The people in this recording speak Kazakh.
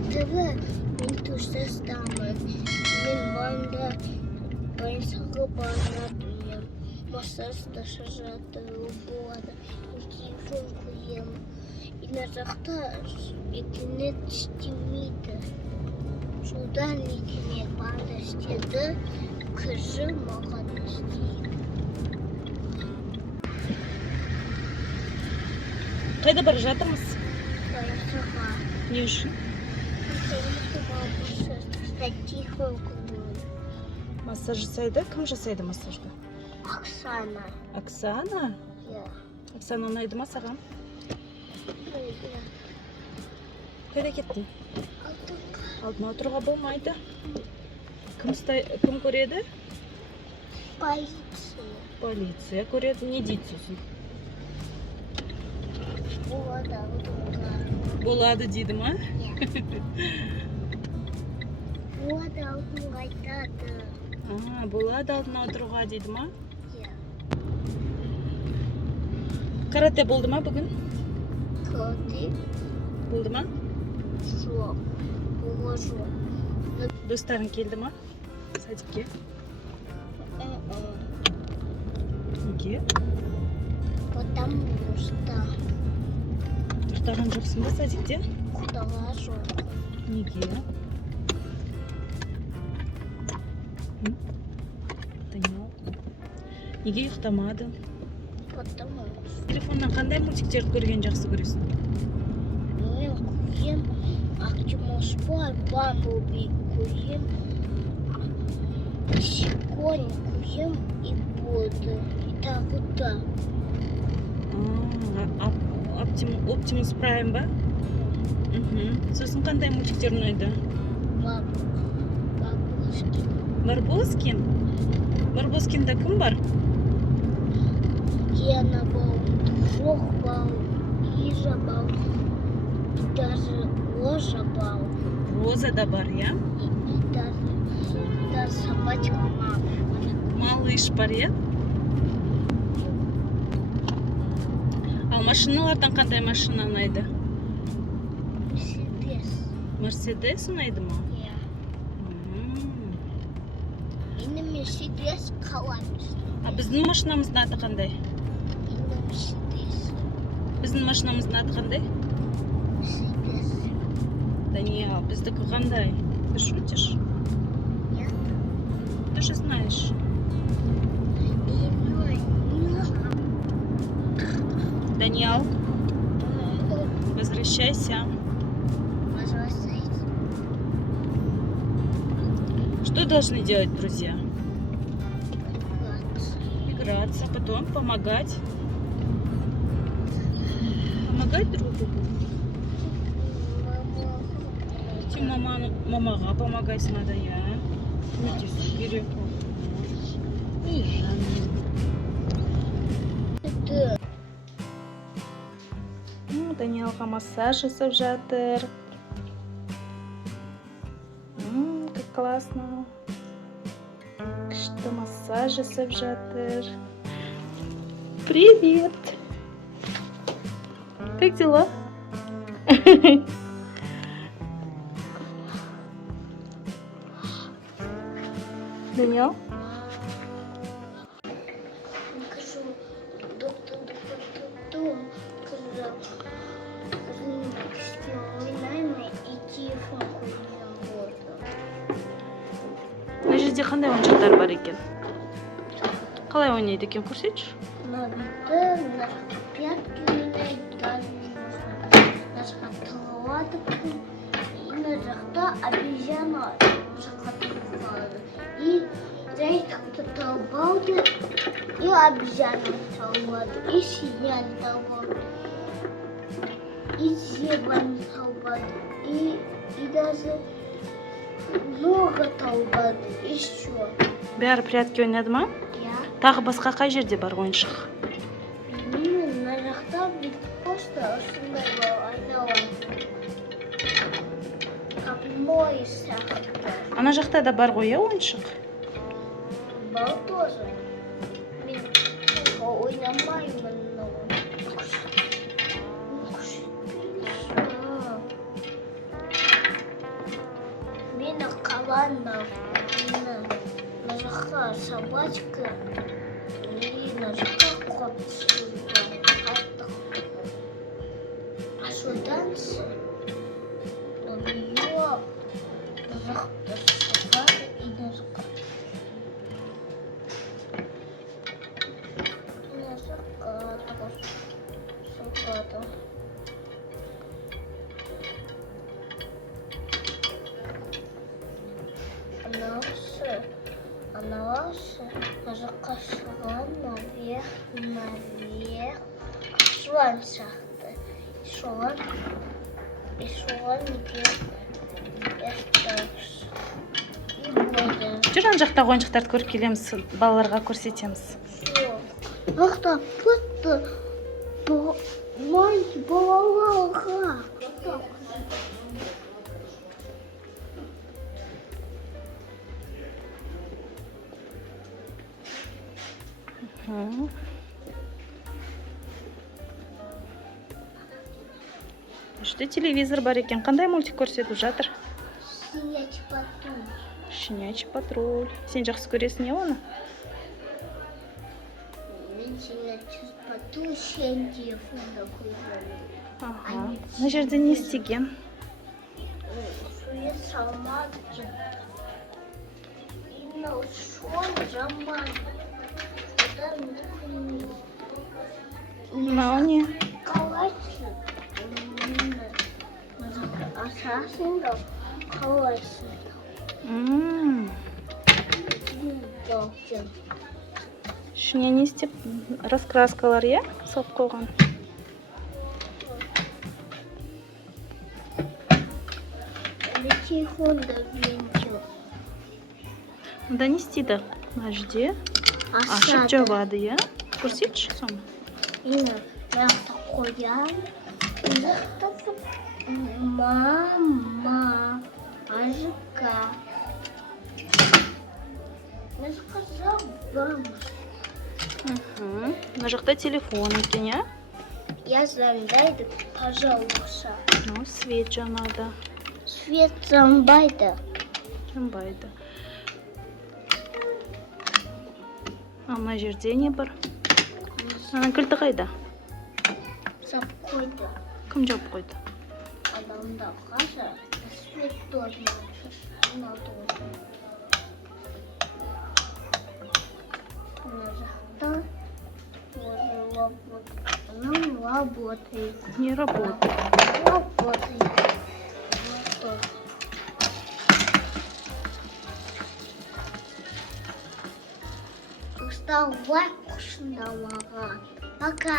Отыры мен туыстастамын. Мен банда больницаға баратынмын. Массажда жатыру болады. Телефон қоямын. Мына жақта интернет істемейді. Содан интернет банда істеді. Кірі маған істейді. Қайда бара жатырмыз? Больницаға. Не үшін? Массаж жасайды? Кім жасайды массажды? Оксана. Оксана? Иә. Оксана ұнайды ма саған? Қайда кеттің? Алдына отыруға болмайды. Кім көреді? Полиция. Полиция көреді. Не дейді сосын? Болады алдыға. Болады дейді ма? Болады алдыға айтады. Болады алдына отыруға дейді ма? Иә. Карате болды ма бүгін? Карате Болды ма? жоқ. Болған жоқ. Достарың келді ма? Садикке? Неге? Потому что Ұйықтаған жоқсың ба садикте? құдалар жоқ. Неге? Даниал, неге ұйықтамадың? Потому что Телефоннан қандай мультиктерді көрген жақсы көресің? мен көрем Оптимус Prime, Бамблби көрем, Сикони көрем и Боды. И тағы да. Оптимус Prime ба? Сосын қандай мультиктер ұнайды? Бабушкин. Барбоскин? Барбоскинда кім бар? Гена был, Жох был, Ижа был, и даже Ложа был. Роза да бар, я? И даже собачка мама. Малыш бар, я? Ал машиналардан қандай машина ұнайды? Мерседес. Мерседес ұнайды ма? Иә. Енді Мерседес қаламыз. Біздің машинамыздың аты қандай? Енді Мерседес. Біздің машинамыздың аты қандай? Мерседес. Даниал, біздікі қандай? Ты шутишь? Нет. Ты же знаешь. Даниал, возвращайся. Возвращайся. Что должны делать друзья? Играться. Играться, потом помогать. Помогать друг другу. Мамаға помогайсың, надо, я. Көмектесу керек. Даниалға массаж жасап жатыр. Как классно. Күшті массаж жасап жатыр. Привет. Как дела? Даниал? Кажу, доктору потом, когда ойнаймын и телефон қойған болды. Мына жерде қандай ойыншықтар бар екен? Қалай ойнайды екен, көрсетші? Надо пятки ойнайды, даже нажқа тығылады, и мына жақта обезьяна жаққа тығылады. И зайчикті тауып алды, и обезьяна тауып алды, и свиньяны тауып алды, и зебраны тауып алды, и даже много тауып алды, еще. Бәрі прятки ойнады ма? Я. Тағы басқа қай жерде бар ойыншық? Білмеймін, мына жақта просто осындай айналады. Как мой сияқты. Ана жақта да бар ғой, ойыншық? Бар тоже. Мен ойнамаймын. ванна, ножка собачка и ножка кот. А что дальше? Ее ножка собака и ножка. Собака. Она ваша, ножка шла наверх, шван шахты, шван и вода. жүр ана жақтағы ойыншықтарды көріп келеміз, балаларға көрсетеміз. Ахта, просто маленький балалага. Іште телевизор бар екен. Қандай мультик көрсетіп жатыр? Щенячий патруль. Щенячий патруль. Сен жақсы көресің не оны? Мен щенячий патруль сен телефонда көргенмін. Ага. Мына жерде не істеген? Сует салмады. И на ушон жамады. Мынау не? Қалайсың? Асасың да қалайсың? Ішіне не істеп? Раскраскалар, е? Салып қойған. Телефонда винтил. Мұнда не істейді? Мына жерде ашып жабады, е? Көрсетші соны. Мына жақта қоям. Мама, ажыка. Мен сказал бабушка. Мына жақта телефон екен, е? Я зандайды, пожалуйста. Ну, свет жанады. Свет замбайды. Жанбайды. А мына жерде не бар? Ана кілті қайда? Сап қойды. Кім жауып қойды? Адамда қаша, свет тоже надо. Мына жақта работает. Не работает. Работает. Вставай, кушай, пока.